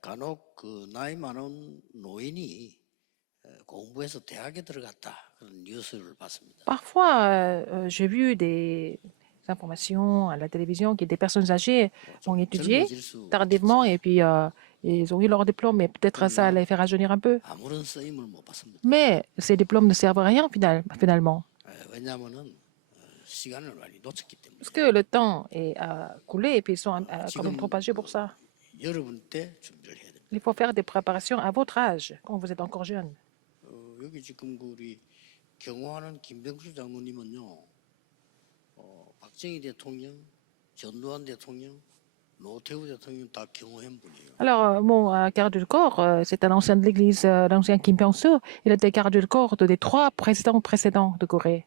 간혹 그 나이 많은 노인이 공부해서 대학에 들어갔다 그런 뉴스를 봤습니다. Parfois, j'ai vu des informations à la télévision que des personnes âgées ont 좀 étudié 젊어질 수 tardivement et 있겠지만 puis ils ont eu leur diplôme, mais peut-être ça 그러나 allait faire rajeunir un peu. 아무런 쓰임을 못 받습니다. Mais ces diplômes ne servent à rien finalement, 왜냐하면은 시간을 많이 놓쳤기 때문에. parce que le temps est coulé et puis ils sont quand même trop 지금 âgés pour ça. 여러분 때 준비를 해야 됩니다. Il faut faire des préparations à votre âge, quand vous êtes encore jeune. 여기 지금 그 우리 경호하는 김병수 장로님은요, 박정희 대통령, 전두환 대통령, 노태우 대통령 다 경호한 분이에요. Alors, mon garde du corps, c'est un ancien de l'Église, l'ancien Kim Pyong-soo. Il était garde du corps des 3 présidents précédents de Corée.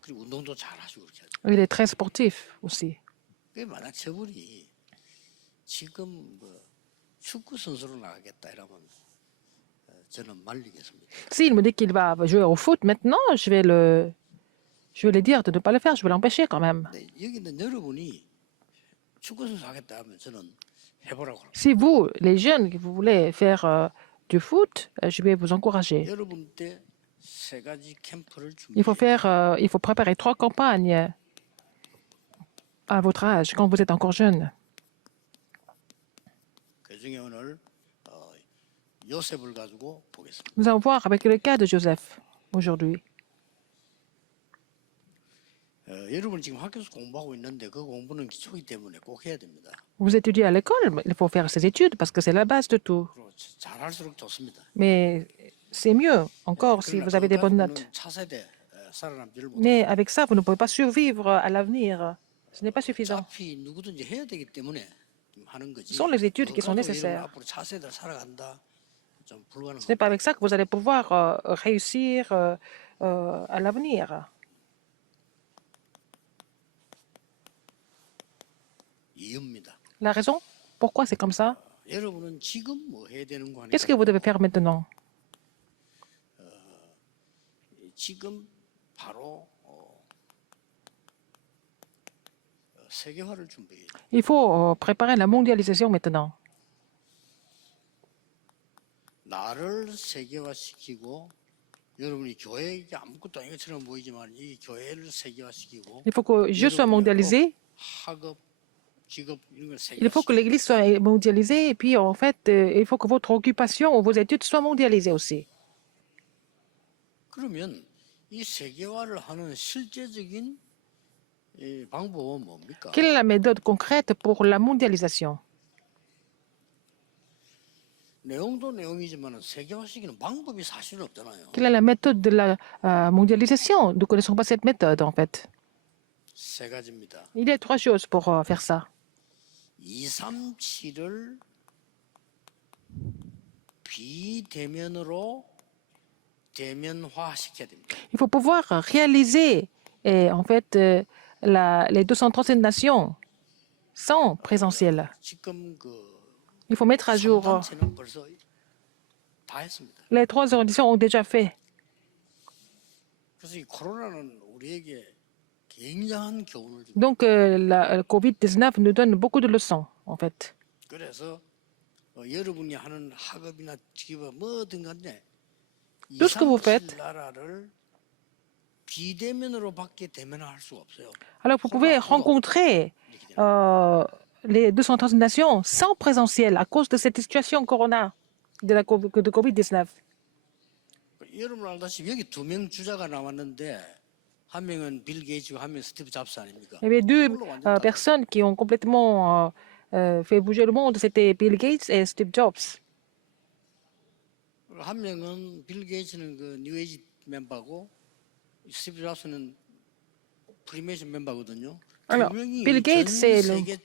그리고 운동도 잘하시고 그렇게 하죠. Il est très sportif aussi. 그 만약 저분이 지금 뭐 축구 선수로 나가겠다 이러면 저는 말리겠습니다. S'il me dit qu'il va jouer au foot maintenant, je vais lui dire de ne pas le faire. Je vais l'empêcher quand même. 근데 여기 있는 여러분이 축구 선수 하겠다 하면 저는 해보라고 합니다. Si vous, les jeunes, que vous voulez faire du foot, je vais vous encourager. 여러분 때 세 가지 캠프를 Il faut préparer 3 campagnes à votre âge, quand vous êtes encore jeune. 그 중에 오늘 요셉을 가지고 보겠습니다. Nous allons voir avec le cas de Joseph aujourd'hui. 여러분 지금 학교에서 공부하고 있는데 그 공부는 기초이기 때문에 꼭 해야 됩니다. Vous étudiez à l'école, mais il faut faire ses études parce que c'est la base de tout. 그리고 잘할수록 좋습니다. Mais c'est mieux encore si vous avez des bonnes notes. 차세대 살아남지를 못합니다. Mais avec ça, vous ne pouvez pas survivre à l'avenir. Ce n'est pas suffisant. 어차피 누구든지 해야 되기 때문에 하는 거지. Ce sont les études qui sont nécessaires. 앞으로 차세대 살아간다. 좀 불가능합니다. Ce n'est pas avec ça que vous allez pouvoir réussir à l'avenir. 이유입니다. La raison? Pourquoi c'est comme ça? 여러분은 지금 뭐 해야 되는 거 Qu'est-ce que vous devez faire maintenant? 지금 바로 세계화를 준비해야 돼요. Il faut préparer la mondialisation maintenant. 나를 세계화시키고 여러분이 교회 이게 아무것도 아닌 것처럼 보이지만 이 교회를 세계화시키고 Il faut que je sois mondialisé. 학업, 직업 이런 걸 Il faut que l'Église soit mondialisée et puis en fait, il faut que votre occupation ou vos études soient mondialisées aussi. 그러면 이 세계화를 하는 실제적인 방법은 뭡니까? Quelle est la méthode concrète pour la mondialisation? 내용도 내용이지만 세계화시키는 방법이 사실은 없잖아요. Quelle est la méthode de la mondialisation? Nous ne connaissons pas cette méthode en fait. 세 가지입니다. Il y a 3 choses pour faire ça. 237을 비대면으로 대면화시켜야 됩니다. Il faut pouvoir réaliser en fait les 237 nations sans présentiel. 지금 그 Il faut mettre à jour. 3단체는 벌써 다 했습니다. Les 3 auditions ont déjà fait. 그래서 이 코로나는 우리에게 굉장한 교훈을 줍니다. Donc la COVID-19 nous donne beaucoup de leçons en fait. 그래서 여러분이 하는 학업이나 직업 뭐든 간에 Tout ce que vous faites. 나라를 비대면으로 밖에 대면할 수가 없어요. Alors vous pouvez rencontrer les 230 nations sans présentiel à cause de cette situation corona de COVID-19. 여러분 알다시피 여기 2명 주자가 나왔는데 한 명은 빌 게이츠고 한 명은 스티브 잡스 아닙니까? Il y avait 2 personnes qui ont complètement fait bouger le monde. C'était Bill Gates et Steve Jobs. 한 명은 빌 게이츠는 그 뉴에이지 멤버고 스티브 잡스는 프리메이션 멤버거든요. Alors, 두 명이 Bill Gates, c'est le 세계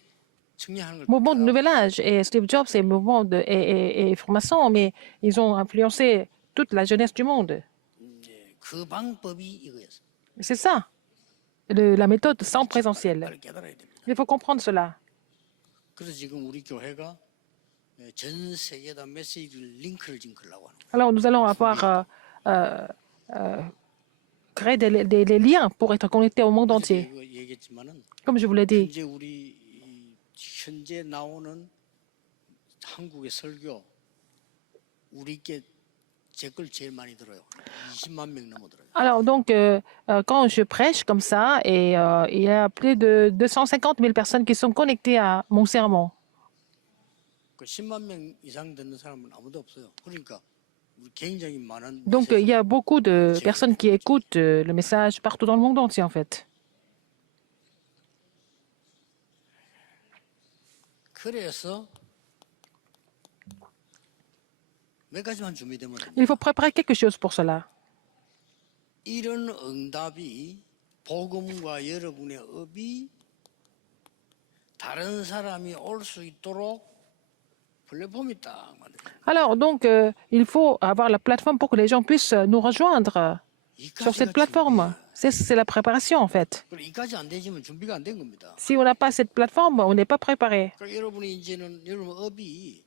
측량하는 걸 mouvement du nouvel âge et Steve Jobs, c'est le mouvement et franc-maçon, mais ils ont influencé toute la jeunesse du monde. 그 방법이 이거였어요. C'est ça, la méthode sans présentiel. 빨리 깨달아야 됩니다. Il faut comprendre cela. 그래서 지금 우리 교회가 전 세계에다 메시지를 링크를 지금 걸라고 하는 거예요. Alors, nous allons avoir créé des liens pour être connectés au monde entier. 이거 얘기했지만은 Comme je vous l'ai dit, 이제 우리 현재 나오는 한국의 설교 우리께 제 걸 제일 많이 들어요. 20만 명 넘어 들어요. Alors, donc, quand je prêche comme ça, et il y a plus de 250 000 personnes qui sont connectées à mon sermon. 그 10만 명 이상 듣는 사람은 아무도 없어요. 그러니까 우리 굉장히 많은 Donc, il y a beaucoup de personnes qui écoutent le message partout dans le monde entier, en fait. 그래서 몇 가지만 준비되면 됩니다. Il faut préparer quelque chose pour cela. 이런 응답이 복음과 여러분의 업이 다른 사람이 올 수 있도록 플랫폼이 딱 만들어요. Alors, donc, il faut avoir la plateforme pour que les gens puissent nous rejoindre sur cette plateforme. C'est la préparation, en fait. 이까지 안 되지면 준비가 안 된 겁니다. Si on n'a pas cette plateforme, on n'est pas préparé. 그러니까 여러분이 이제는 여러분 업이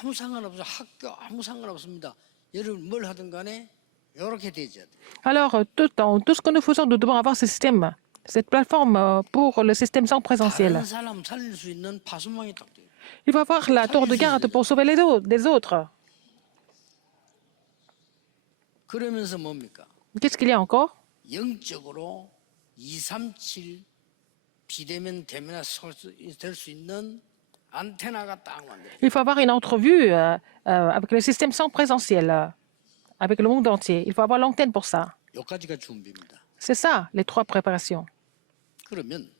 아무 상관없어 학교 아무 상관없습니다. 여러분 뭘 하든 간에 이렇게 되죠. Alors, dans tout ce que nous faisons, nous devons avoir ce système, cette plateforme pour le système sans présentiel. 다른 사람 살릴 수 있는 파수망이 딱 돼요. Il faut avoir la tour de garde pour sauver les autres. 그러면서 뭡니까? Qu'est-ce qu'il y a encore? 영적으로 237 비대면 대면화 될 수 있는 안테나가 딱 만들어요. Il faut avoir une entrevue avec le système sans présentiel, avec le monde entier. Il faut avoir l'antenne pour ça. 여기까지가 준비입니다. C'est ça, les 3 préparations. 그러면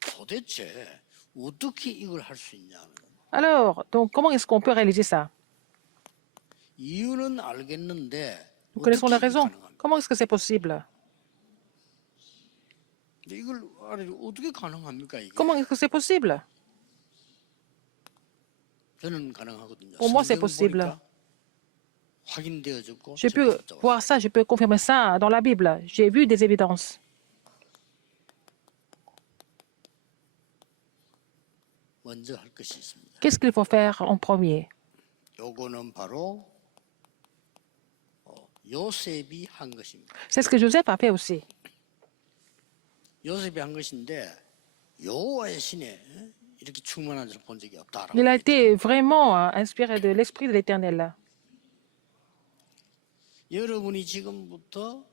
도대체 어떻게 이걸 할 수 있냐? Alors, donc, comment est-ce qu'on peut réaliser ça? 이유는 알겠는데 Nous connaissons la 어떻게 raison. 가능합니까? Comment est-ce que c'est possible? 근데 이걸 어떻게 가능합니까? 이게? Comment est-ce que c'est possible? 저는 가능하거든요. Pour moi, c'est 성경을 possible. 보니까 확인되어졌고 Je peux 적용됐다고. voir ça, je peux confirmer ça dans la Bible. J'ai vu des évidences. 먼저 할 것이 있습니다. Qu'est-ce qu'il faut faire en premier? 요거는 바로 요셉이 한 것입니다. C'est ce que Joseph a fait aussi. 요셉이 한 것인데 여호와의 신에 이렇게 충만한 것을 본 적이 없다라고. Il a été vraiment inspiré de l'Esprit de l'Éternel. 여러분이 지금부터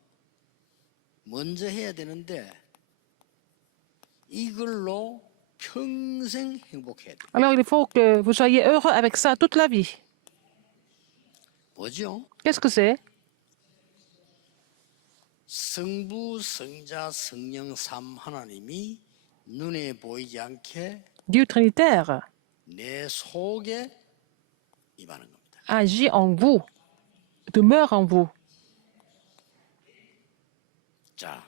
먼저 해야 되는데 이걸로 평생 행복해야 돼요. Alors, il faut que vous soyez heureux avec ça toute la vie. 뭐죠? Qu'est-ce que c'est? 성부, 성자, 성령 삼 하나님이 눈에 보이지 않게 Dieu Trinitaire 내 속에 임하는 겁니다. agit en vous, demeure en vous. 자,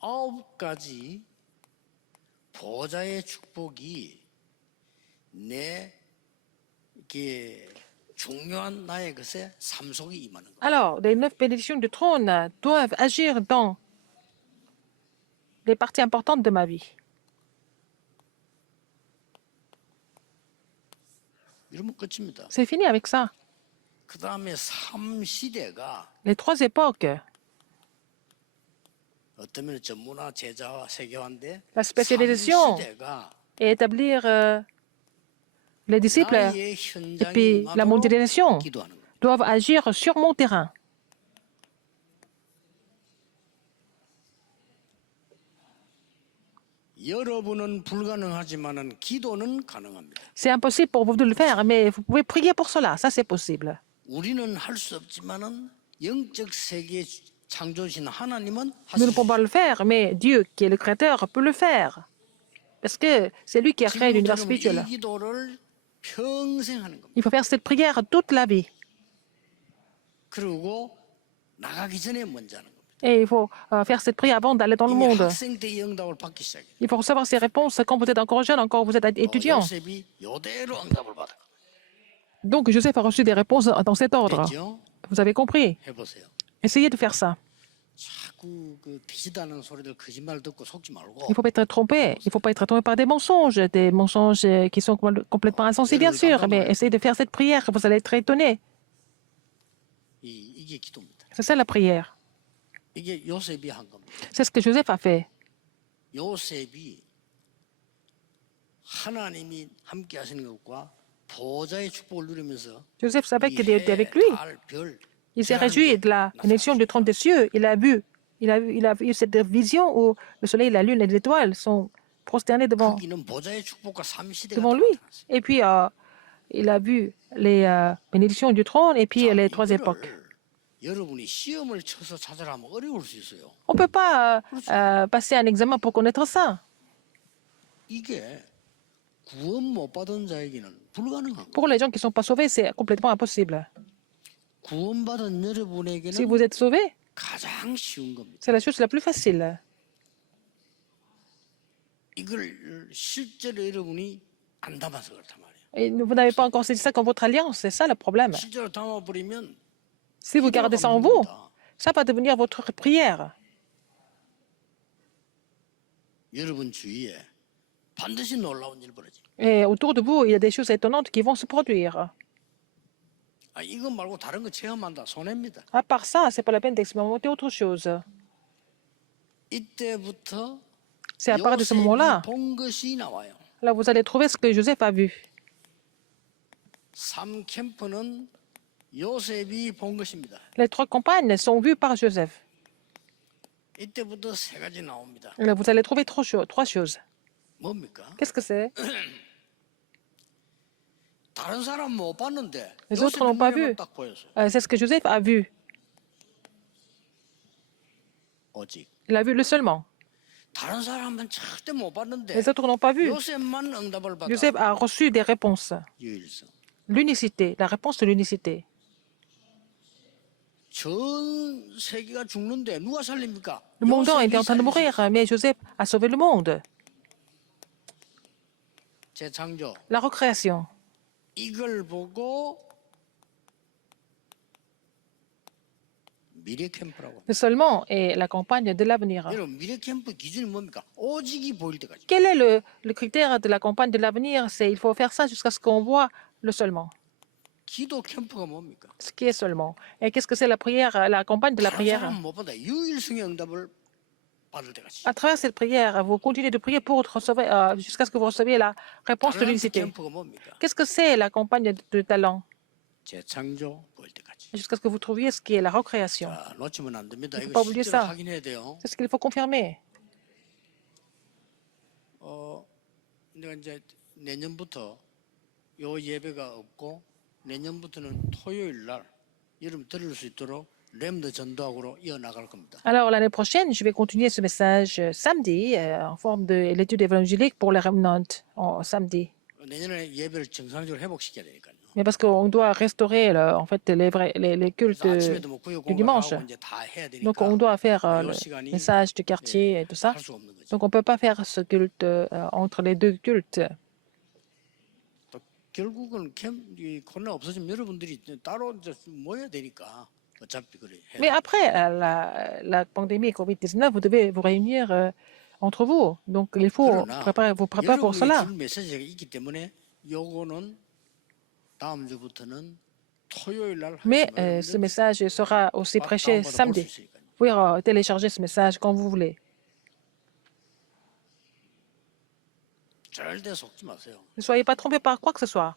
9가지 보좌의 축복이 내 이게 중요한 나의 것에 삶 속에 임하는 거예요. Alors, les 9 bénédictions du trône doivent agir dans les parties importantes de ma vie. 이러면 끝입니다. C'est fini avec ça. 그 다음에 3시대가 Les 3 époques, 어쩌면 전문화, 제자화, 세계화인데 la spécialisation 3시대가 et établir les disciples 나의 et 현장에 puis la mondialisation 기도하는 거예요. doivent agir sur mon terrain. 여러분은 불가능하지만은 기도는 가능합니다. C'est impossible pour vous de le faire, mais vous pouvez prier pour cela. Ça, c'est possible. 우리는 할 수 없지만은 영적 세계 창조신 하나님은 Nous ne 하실 수 pouvons pas 있어요. le faire, mais Dieu, qui est le Créateur, peut le faire. Parce que c'est lui qui a créé l'univers 지금처럼 이 spirituel. 기도를 평생 하는 겁니다. Il faut faire cette prière toute la vie. 그리고 나가기 전에 먼저 하는 겁니다. Et il faut faire cette prière avant d'aller dans le 이미 monde. 학생 때 응답을 받기 시작해요. Il faut recevoir ces réponses quand vous êtes encore jeune, encore vous êtes étudiant. 요셉이 요대로 응답을 받아. Donc Joseph a reçu des réponses dans cet ordre. 됐죠? Vous avez compris? 해보세요. Essayez de faire ça. 자꾸 그 되지도 않은 소리들 거짓말 듣고 속지 말고 Il ne faut pas être trompé. Il ne faut pas être trompé par des mensonges qui sont complètement insensés, bien sûr. Mais essayez de faire cette prière, vous allez être étonné. 이게 기도입니다. C'est ça la prière. 이게 요셉이 한 겁니다. C'est ce que Joseph a fait. 요셉이 하나님이 함께 하시는 것과 보좌의 축복을 누리면서 Joseph savait 이 que Dieu était 해, avec lui. 달, 별, Il s'est 재앙이 réjoui de la bénédiction du trône des cieux. Il a eu cette vision où le soleil, la lune et les étoiles sont prosternés 거기는 보좌의 축복과 삼시대가 devant lui. 나타났어요. Et puis, il a vu les bénédictions du trône et puis 자, les trois époques. 이거를 여러분이 시험을 쳐서 찾으라면 어려울 수 있어요. On ne peut pas passer un examen pour connaître ça. 이게 구원 못 받은 자에게는 불가능한 거예요. Pour les gens qui ne sont pas sauvés, c'est complètement impossible. 구원받은 Si 여러분에게는 vous êtes sauvés, 가장 쉬운 겁니다. c'est la chose la plus facile. 이걸 실제로 여러분이 안 담아서 그렇단 말이에요. Et vous n'avez pas encore saisi ça comme votre alliance, c'est ça le problème. 실제로 담아버리면 Si vous gardez ça en vous, ça va devenir votre prière. 여러분 주위에 반드시 놀라운 일 벌어지. Et autour de vous, il y a des choses étonnantes qui vont se produire. 아, 이거 말고 다른 거 체험한다. 손해입니다. À part ça, c'est pas la peine d'expérimenter autre chose. 이때부터 C'est à partir de ce 요셉이 moment-là, 본 것이 나와요. là, vous allez trouver ce que Joseph a vu. 3캠프는 요셉이 본 것입니다. Les trois campagnes sont vues par Joseph. 이때부터 세 가지 나옵니다. Et là, vous allez trouver trois choses. 뭡니까? Qu'est-ce que c'est? 다른 사람 못 봤는데 Les autres n'ont pas vu. 요셉이 딱 보였어요. C'est ce que Joseph a vu. 오직 Il a vu le seulement. 다른 사람은 절대 못 봤는데 Les autres n'ont pas vu. 요셉만 응답을 받아. Joseph a reçu des réponses. 유일성. L'unicité, la réponse de l'unicité. 전 세계가 죽는데 누가 살립니까? Le monde était en train de 요셉이 mourir, mais Joseph a sauvé le monde. 재창조. La recréation. 이걸 보고 미래 캠프라고. Le seulement est la campagne de l'avenir. 여러분 미래 캠프 기준이 뭡니까? 오직이 보일 때까지. Quel est le critère de la campagne de l'avenir? C'est il faut faire ça jusqu'à ce qu'on voit le seulement. 기도 캠프가 뭡니까? Ce qui est seulement. Et qu'est-ce que c'est la prière, la campagne de la 다른 prière? 사람 못 받아 유일성의 응답을 받을 때까지. À travers cette prière, vous continuez de prier pour recevoir, jusqu'à ce que vous receviez la réponse de 다른 l'unicité. 캠프가 뭡니까? Qu'est-ce que c'est la campagne de talent? 재창조 보일 때까지. Jusqu'à ce que vous trouviez ce qui est la recréation. 자, 놓치면 안 됩니다. faut 이거 pas oublier 실제로 ça. 확인해야 돼요. C'est ce qu'il faut confirmer. 내가 이제 내년부터 요 예배가 없고 내년부터는 토요일 날 여러분 들을 수 있도록 렘드 전도학으로 이어나갈 겁니다. Alors, l'année prochaine, je vais continuer ce message samedi en forme de l'étude évangélique pour les remnants samedi. 내년에 예배를 정상적으로 회복시켜야 되니까요. Mais parce qu'on doit restaurer en fait les cultes 그래서 아침에도 뭐 구역 du dimanche. 공부하고 이제 다 해야 되니까 Donc, on doit faire 요 le 시간이 message du quartier et tout ça. 할 수 없는 거죠. Donc, on ne peut pas faire ce culte entre les deux cultes. 또 결국은 이 코로나 없어지면 여러분들이 따로 이제 모여야 되니까 어차피 그래. 해야 Mais 돼요. après la pandémie Covid-19, vous devez vous réunir entre vous. Donc, il faut vous préparer pour 여러분이 cela. 줄 메시지가 있기 때문에 요거는 다음 주부터는 토요일 날 Mais 하시면 ce message sera aussi 막 prêché 다운받아 볼수 samedi. 있으니까요. Vous pouvez télécharger ce message quand vous voulez. 절대 속지 마세요. Ne soyez pas trompés par quoi que ce soit.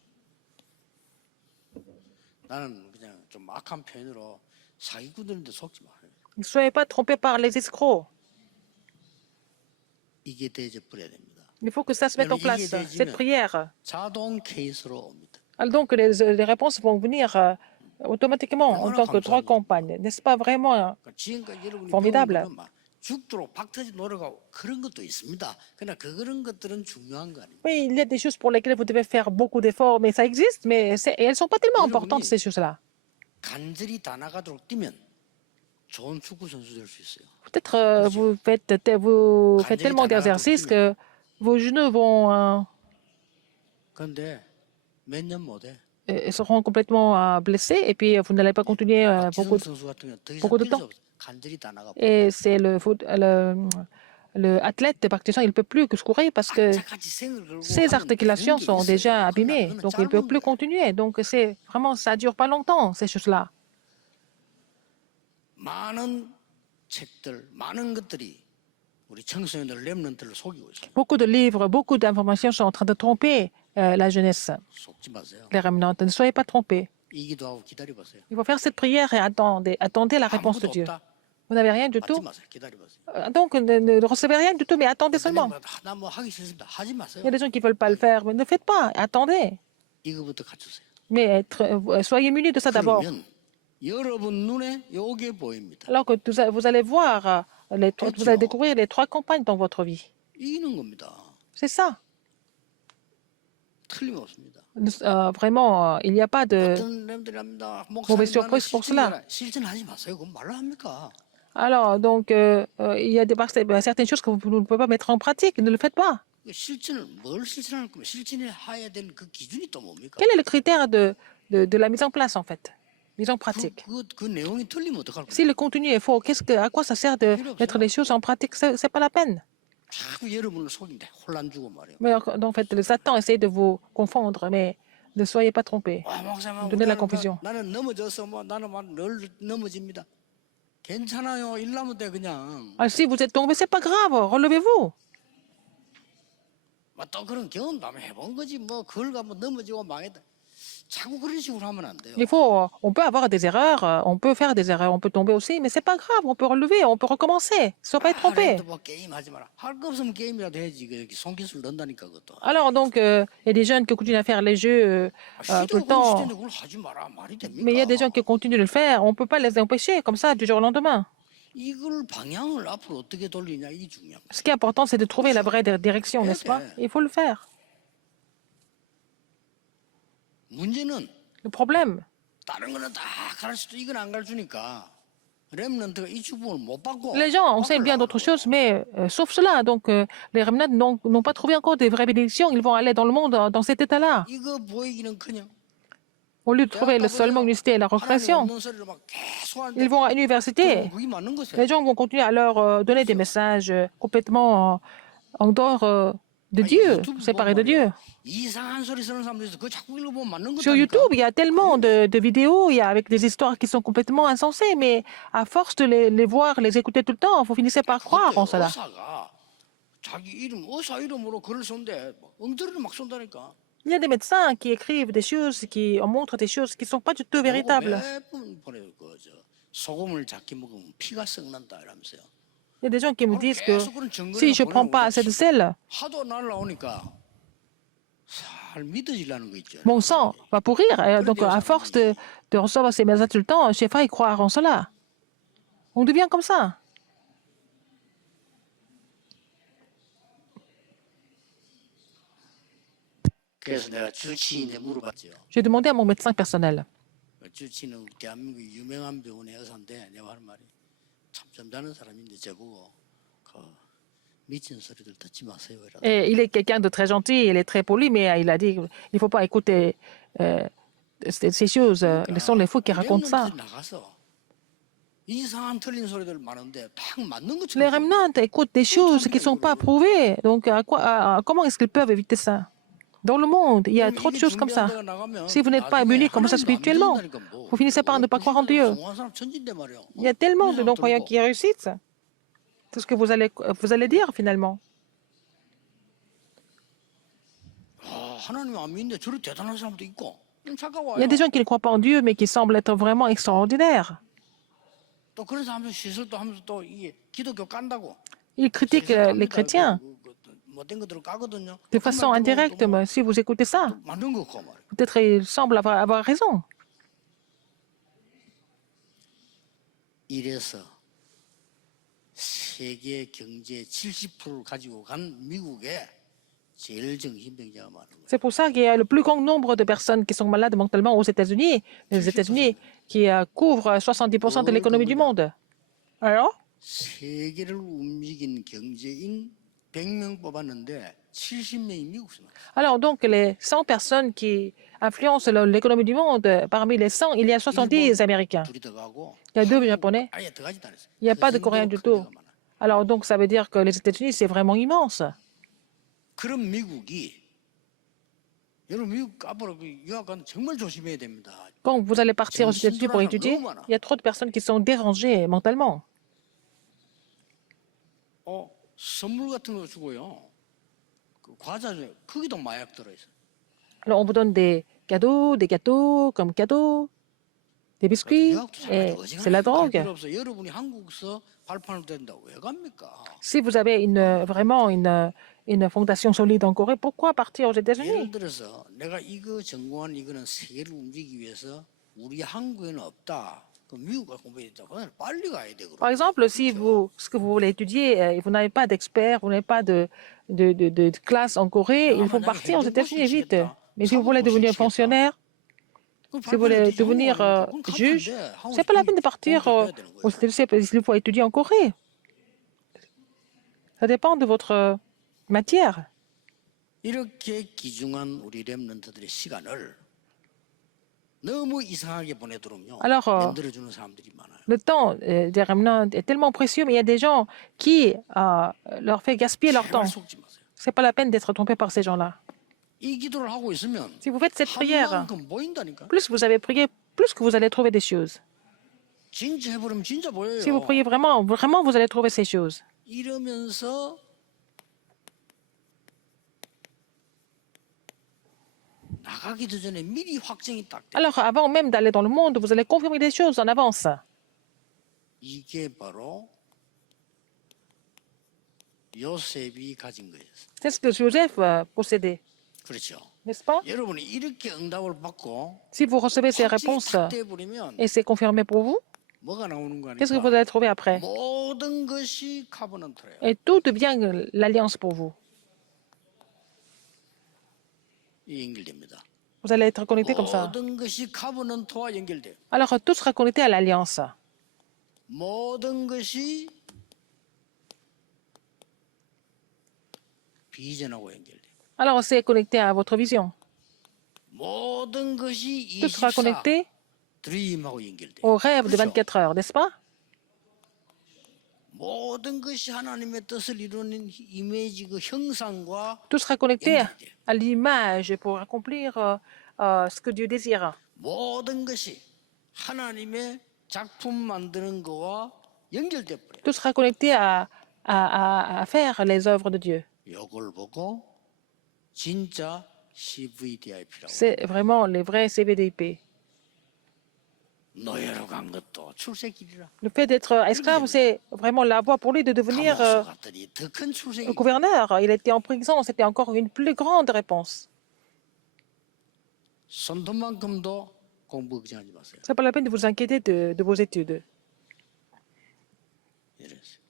나는 그냥 좀 악한 표현으로 사기꾼들인데 속지 마세요. Ne soyez pas trompés par les escrocs. 이게 대접버려야 됩니다. Il faut que ça se mette en place, cette prière. 자동 케이스로 옵니다. Alors donc, les réponses vont venir automatiquement en tant que trois campagnes. N'est-ce pas vraiment 그러니까 지금까지 여러분이 formidable. 배운 거는 막 죽도록 박터지 노력하고 그런 것도 있습니다. 그러나 그런 것들은 중요한 거 아닙니까? Oui, il y a des choses pour lesquelles vous devez faire beaucoup d'efforts, mais ça existe, mais et elles ne sont pas tellement importantes, ces choses-là. 간절히 다 나가도록 뛰면 좋은 축구 선수 될 수 있어요. Peut-être vous faites tellement d'exercices que vos genoux vont 그런데 몇 년 못해. seront complètement blessés et puis vous n'allez pas continuer 박지성 선수 같은 경우 더 이상 beaucoup de 뛸 수 temps. 없어. 간절히 다 나가. Et c'est le athlète de Park Ji-sung, il ne peut plus que se courir parce que 악착같이 생을 걸고 ses 하는 articulations 그런 게 sont 있어요. déjà 그러나 abîmées, 그거는 donc il ne peut 짧은 plus 거예요. continuer. Donc c'est vraiment, ça ne dure pas longtemps, ces choses-là. 많은 책들 많은 것들이 우리 청소년들 렘넌트를 속이고 있어요. Beaucoup de livres, beaucoup d'informations sont en train de tromper la jeunesse, 속지 마세요. les remnantes. Ne soyez pas trompés. 이 기도하고 기다려보세요. Il faut faire cette prière et attendez la réponse de 아무것도 Dieu. 없다. Vous n'avez rien du 받지 tout. 마세요. 기다려보세요. Donc, ne recevez rien du tout, mais attendez seulement. 나뭐 하기 싫습니다. 하지 마세요. Il y a des gens qui ne veulent pas le faire, mais ne faites pas. Attendez. 이거부터 갖추세요. Mais soyez munis de ça d'abord. 그러면 여러분 눈에 요게 보입니다. Alors que vous allez voir, vous allez découvrir les 3 campagnes dans votre vie. 이기는 겁니다. C'est ça. 틀림없습니다. Vraiment, il n'y a pas de 어떤 렘들이 합니다. mauvaise surprise pour cela. 실천하지 마세요. 그건 말로 합니까? Alors, donc, il y a certaines choses que vous ne pouvez pas mettre en pratique. Ne le faites pas. 실천을 뭘 실천할 거면 실천해야 될 그 기준이 또 뭡니까? Quel est le critère de la mise en place, en fait? Mise en pratique. 그 내용이 틀리면 어떡할 거예요? Si le contenu est faux, à quoi ça sert de mettre les choses en pratique? C'est pas la peine. 자꾸 여러분을 속인다. 혼란 주고 말이에요. Mais en fait, le Satan essaie de vous confondre, mais ne soyez pas trompés. 목사님, Donnez la confusion. 나는 넘어져서 뭐 나는 늘 넘어집니다. 괜찮아요. 일나면 돼 그냥. Alors, si vous êtes tombé, c'est pas grave. Relevez-vous. 또 그런 경험도 한번 해본 거지. 뭐 그걸 가면 넘어지고 망했다. 자꾸 그런 식으로 하면 안 돼요. On peut avoir des erreurs, on peut faire des erreurs, on peut tomber aussi, mais c'est pas grave. On peut relever, on peut recommencer. Ne soyez pas trompés. 뭐 게임 하지 마라. 할 거 없으면 게임이라도 해야지. 손기술 넣는다니까 그것도. Alors, donc, il y a des jeunes qui continuent à faire les jeux tout le temps. 시대는 그걸 하지 마라. 말이 됩니까? Mais il y a des gens qui continuent de le faire. On ne peut pas les empêcher comme ça du jour au lendemain. 이걸 방향을 앞으로 어떻게 돌리냐 이게 중요한 거예요. Ce qui est important, c'est de trouver la vraie direction, n'est-ce pas? Il faut le faire. 문제는 Le problème, 다른 거는 다 가르쳐도 이건 안 가르치니까 렘넌트가 이 축복을 못 받고 les gens enseignent bien d'autres choses, mais sauf cela. Donc, les remnants n'ont pas trouvé encore des vraies bénédictions. Ils vont aller dans le monde dans cet état-là. 이거 보이기는커녕 Au lieu de trouver seulement l'unité et la 하나님 recréation, 없는 소리를 막 계속 하는데 ils vont à l'université. 그게 맞는 Les 것이에요. gens vont continuer à leur donner des messages complètement en dehors de Dieu, séparés de Dieu. 이상한 소리 쓰는 사람도 있어. 그거 자꾸 읽어보면 맞는 Sur 거다니까. YouTube, il y a tellement de vidéos, il y a avec des histoires qui sont complètement insensées, mais à force de les voir, les écouter tout le temps, vous finissez par croire en cela. 의사가 자기 이름 의사 이름으로 글을 썼는데 엉터리를 막 쏜다니까. Il y a des médecins qui écrivent des choses, qui montrent des choses qui ne sont pas du tout véritables. 매번 보내요. 그저 소금을 작게 먹으면 피가 썩는다 이러면서요. Il y a des gens qui me disent que 계속 그런 증거를 si je ne prends pas assez de sel, 하도 날라오니까 잘 믿어지려는 거 있죠. mon sang va pourrir. Et donc, à force de recevoir ces messages tout le temps, j'ai failli croire en cela. On devient comme ça. 그래서 내가 주치의한테 물어봤죠. J'ai demandé à mon médecin personnel. 주치의는 대한민국 유명한 병원의 의사인데 내가 하는 말이 참 점잖은 사람인데 저보고 그 미친 소리들 듣지 마세요. 이러더라고요. Et il est quelqu'un de très gentil, il est très poli, mais il a dit qu'il ne faut pas écouter ces choses. Ce sont les fous qui racontent ça. 렘넌트들이 나가서 이상한 틀린 소리들 많은데 딱 맞는 Les 것처럼 remnants écoutent des choses qui ne sont pas prouvées. Donc, comment est-ce qu'ils peuvent éviter ça? Dans le monde, il y a trop de choses comme ça. Si vous n'êtes pas immunis comme ça spirituellement, vous finissez par ne pas croire en Dieu. Il y a tellement de non-croyants qui réussissent. C'est ce que vous allez dire finalement. 하나님 안 믿는데 저렇게 대단한 사람도 있고 잠깐 Il y a des gens qui ne croient pas en Dieu, mais qui semblent être vraiment extraordinaires. 또 그런 사람들 시설도 하면서 또 이게 기독교 깐다고 Ils critiquent les chrétiens 못된 것들을 까거든요. de façon indirecte. Mais si vous écoutez ça, 맞는 거고 말이에요. peut-être ils semblent avoir raison. 이래서 세계 경제 70%를 가지고 간 미국에 제일 정신병자가 많은 거예요. C'est pour ça qu'il y a le plus grand nombre de personnes qui sont malades mentalement aux États-Unis. Les États-Unis qui couvrent 70% de l'économie du monde. Alors, 세계를 움직인 경제인 100명 뽑았는데 70명이 미국 사람. alors donc, les 100 personnes qui influencent l'économie du monde, parmi les 100, il y a 70 Américains. 둘이 더 가고 Il y a 2 Japonais. 아예 들어가지도 않았어요. Il n'y a 그 pas de 정도로 Coréens du 큰 tout. 데가 많아. Alors donc, ça veut dire que les États-Unis, c'est vraiment immense. 그런 미국이 여러분 미국 앞으로 유학 가는 정말 조심해야 됩니다. Quand vous allez partir aux États-Unis pour étudier, il y a trop de personnes qui sont dérangées mentalement. 선물 같은 거 주고요. 그 과자 중에 거기도 마약 들어있어요. Alors, on vous donne des gâteaux comme cadeaux, des biscuits, 유학도 et 사가지고 c'est la 어지간하게 갈 drogue. 필요 없어. 여러분이 한국서 발판을 된다고 왜 갑니까? Si vous avez vraiment une fondation solide en Corée, pourquoi partir aux 예를 États-Unis? 들어서 내가 이거 전공한 이거는 세계를 움직이기 위해서 우리 한국에는 없다. 그럼 미국 갈 공부해야 된다. 그러면 빨리 가야 돼. Par 그럼. exemple, si ce que vous voulez étudier, vous n'avez pas d'experts, vous n'avez pas de classe en Corée, il 내가 faut 만약에 partir aux États-Unis vite. 행정고시 Mais si vous voulez 사법고시 devenir 치겠다. fonctionnaire, 그럼 si vous 발판이 voulez 되지. 한국 devenir 아닙니까? 그럼 가면 안 juge, 돼. c'est pas la peine de partir 공부를 해야 되는 aux 거예요. États-Unis, parce qu'il faut étudier en Corée. Ça dépend de votre matière. 이렇게 귀중한 우리 렘넌트들의 시간을 너무 이상하게 보내도록요. Alors, 만들어주는 사람들이 많아요. le temps des remnants est tellement précieux, mais il y a des gens qui leur fait gaspiller leur temps. 제발 속지 마세요. C'est pas la peine d'être trompé par ces gens-là. 이 기도를 하고 있으면 Si vous faites cette 한 prière, 만큼 보인다니까. plus vous avez prié, plus que vous allez trouver des choses. 진짜 해버리면 진짜 보여요. Si vous priez vraiment, vraiment, vous allez trouver ces choses. 이러면서 나가기도 전에 미리 확정이 딱 돼. Alors, avant même d'aller dans le monde, vous allez confirmer des choses en avance. 이게 바로 요셉이 가진 거예요. C'est ce que Joseph possédait, 그렇죠. n'est-ce pas? 여러분이 이렇게 응답을 받고 Si vous recevez ces 확정이 réponses 딱 돼버리면 et c'est confirmé pour vous, 뭐가 나오는 거 qu'est-ce que vous 아닙니까? allez trouver après? 모든 것이 카버넌트래요. Et tout devient l'alliance pour vous. 이 연결됩니다. Vous allez être connecté comme ça. 모든 것이 카버넌트와 연결돼요. Alors, tout sera connecté à l'alliance. 모든 것이 비전하고 연결돼요. Alors, c'est connecté à votre vision. 모든 것이 Tout sera 24 connecté 드림하고 연결돼요. au rêve de 그렇죠? 24 heures, n'est-ce pas? 모든 것이 하나님의 뜻을 이루는 이미지 그 형상과 Tout sera connecté 연결돼요. à l'image pour accomplir ce que Dieu désire. 모든 것이 하나님의 작품 만드는 거와 연결돼 버려요. Tout sera connecté à faire les œuvres de Dieu. 이걸 보고 진짜 CVDIP라고 C'est vraiment les vrais CVDP. 노예로 간 것도 출세길이라. Le fait d'être esclave, c'est vraiment la voie pour lui de devenir 감옥소 갔더니 더 큰 출세길. gouverneur. Il était en prison, c'était encore une plus grande réponse. 손톱만큼도 공부 걱정하지 마세요. C'est pas la peine de vous inquiéter de vos études, 이랬어요.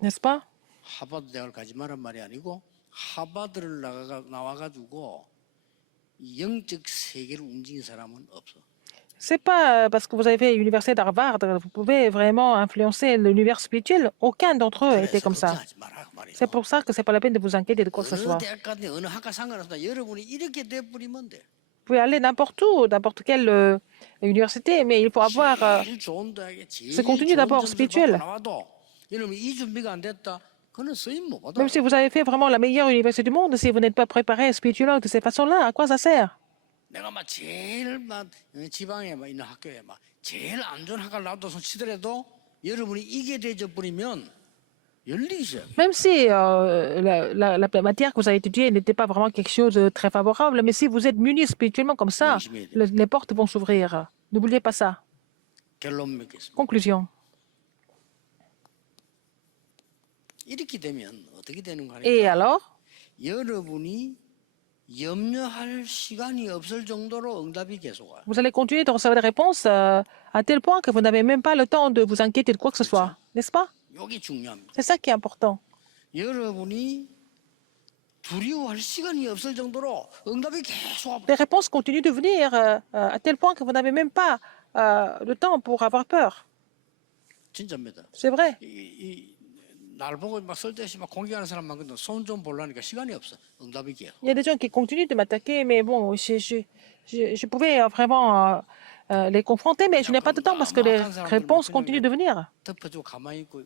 n'est-ce pas? 하버드 대학을 가지 말란 말이 아니고 하버드를 나와가지고 영적 세계를 움직인 사람은 없어. C'est pas parce que vous avez fait l'université d'Harvard, vous pouvez vraiment influencer l'univers spirituel. Aucun d'entre eux était 그래서 comme ça. 걱정하지 마라 그 말이에요. C'est pour ça que c'est pas la peine de vous inquiéter de quoi que ce 어느 soit. 대학 갔든 어느 학과 상관없다. 여러분이 이렇게 돼버리면 돼. Vous pouvez aller n'importe où, n'importe quelle université, mais il faut avoir 제일 좋은 대학에 제일 ce contenu 좋은 d'abord 점수를 spirituel. 받고 나와도 여러분 이 준비가 안 됐다. 그는 쓰임 못 받아. Même si vous avez fait vraiment la meilleure université du monde, si vous n'êtes pas préparé spirituellement de cette façon-là, à quoi ça sert? 내가 막 제일 막 지방에 막 있는 학교에 막 제일 안 좋은 학과를 나와서 치더라도 여러분이 이게 되져 버리면 열리기 시작해. Même si la matière que vous avez étudiée n'était pas vraiment quelque chose de très favorable, mais si vous êtes muni spirituellement comme ça, les portes vont s'ouvrir. N'oubliez pas ça. 결론 맺겠습니다. Conclusion. 이렇게 되면 어떻게 되는 거 Et 아니까 alors, 여러분이 염려할 시간이 없을 정도로 응답이 계속 와요. vous allez continuer de recevoir des réponses à tel point que vous n'avez même pas le temps de vous inquiéter de quoi que ce soit. N'est-ce pas? 이게 중요합니다. C'est ça qui est important. 여러분이 두려워할 시간이 없을 정도로 응답이 계속 와. Les réponses continuent de venir à tel point que vous n'avez même pas le temps pour avoir peur. 진짜입니다. C'est vrai. 날 보고 막 쓸데없이 막 공격하는 사람만 손 좀 보려니까 시간이 없어. 응답이 계속. Il y a des gens qui continuent de m'attaquer, mais bon, je pouvais vraiment les confronter, mais je n'ai pas de temps parce que les réponses continuent de venir. 덮어주고 가만히 있고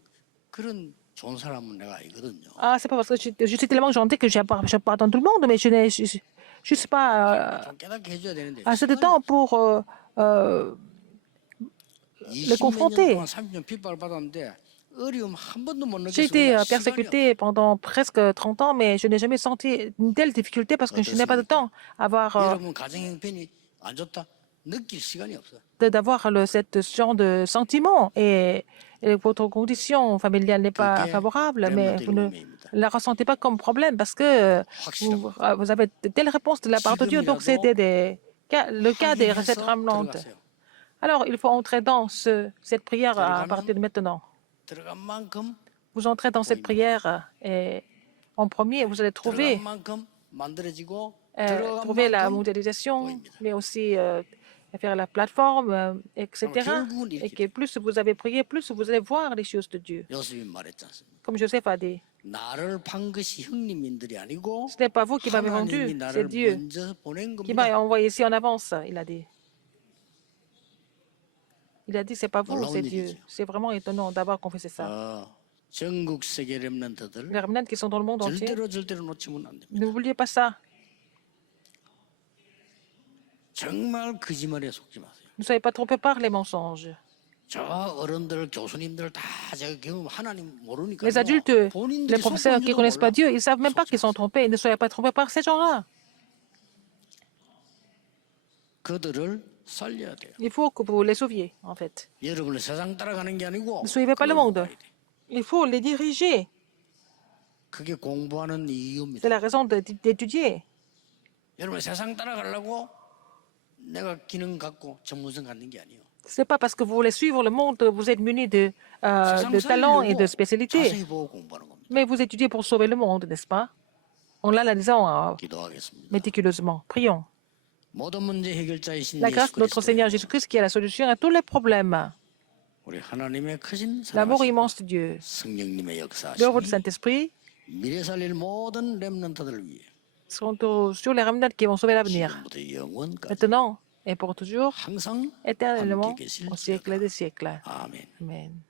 그런 좋은 사람은 내가 아니거든요. Ah, c'est pas parce que je suis tellement gentil que je pardonne tout le monde, mais je ne suis pas 좀 깨닫게 해줘야 되는데. assez de temps pour les 20년 confronter. 동안 30년 핍박을 받았는데 어려움 한 번도 못 J'ai 느꼈어. été 왜냐? 시간이 없어. persécuté pendant presque 30 ans, mais je n'ai jamais senti une telle difficulté parce que je n'ai pas de temps à avoir, 여러분 가정 형편이 안 좋다. 느낄 시간이 없어. d'avoir cette genre de sentiment et votre condition familiale n'est pas 그게 favorable, mais 렘넌트 vous ne 일곱명입니다. la ressentez pas comme problème parce que 확실합니다. vous avez de telles réponses de la part de Dieu. Donc, c'était le cas des recettes 확인해서 ramenantes. 들어가세요. Alors, il faut entrer dans cette prière à partir de maintenant. 들어간 만큼 Vous entrez dans cette prière et en premier, vous allez trouver, 들어간 만큼 만들어지고 trouver la 들어간 만큼 mondialisation, 보입니다. mais aussi faire la plateforme, etc. 결국은 Et 이렇게 que plus vous avez prié, plus vous allez voir les choses de Dieu. 요셉이 말했지 않습니까? Comme Joseph a dit, 나를 판 것이 형님인들이 아니고 ce n'est pas vous qui m'avez vendu, 하나님이 c'est 나를 Dieu 먼저 보낸 qui 겁니다. m'a envoyé ici en avance, il a dit. Il a dit, c'est pas vous, 놀라운 c'est Dieu. 일이죠. C'est vraiment étonnant d'avoir confessé ça. 전국 세계 렘넌트들 Les remnants qui sont dans le monde entier, 절대로 놓치면 안 됩니다. n'oubliez pas ça. 정말 거짓말에 속지 마세요. Ne soyez pas trompés par les mensonges. 저 어른들, 교수님들 다 제가 경험 하나님 모르니까 Les adultes, 본인들이 les professeurs qui ne connaissent pas 몰라. Dieu, ils ne savent même pas qu'ils sont trompés. Ne soyez pas trompés par ces gens-là. 그들을 살려야 돼요. Il faut que vous les sauviez, en fait. 여러분은 세상 따라가는 게 아니고 Ne suivez pas le 그걸 monde. 봐야 돼. Il faut les diriger. 그게 공부하는 이유입니다. C'est la raison d'étudier. 여러분 세상 따라가려고 내가 기능 갖고 전문성 갖는 게 아니에요. Ce n'est pas parce que vous voulez suivre le monde, vous êtes muni de 세상 talents et de 살리려고 spécialités. 자세히 보고 공부하는 겁니다. Mais vous étudiez pour sauver le monde, n'est-ce pas? En l'analysant 기도하겠습니다. méticuleusement. Prions. 모든 문제 해결자이신 La 예수 grâce de notre Seigneur 그리스도, Jésus-Christ qui est la solution à tous les problèmes. 우리 하나님의 크신 L'amour 사랑하신 immense de Dieu. 성령님의 L'œuvre du 역사하심이 Saint-Esprit 미래 살릴 모든 렘넌트들을 위해 seront sur les remnants qui vont sauver l'avenir. 지금부터 영원까지 Maintenant et pour toujours, 항상 éternellement, 함께 계실 au siècle des siècles. 아멘. Amen.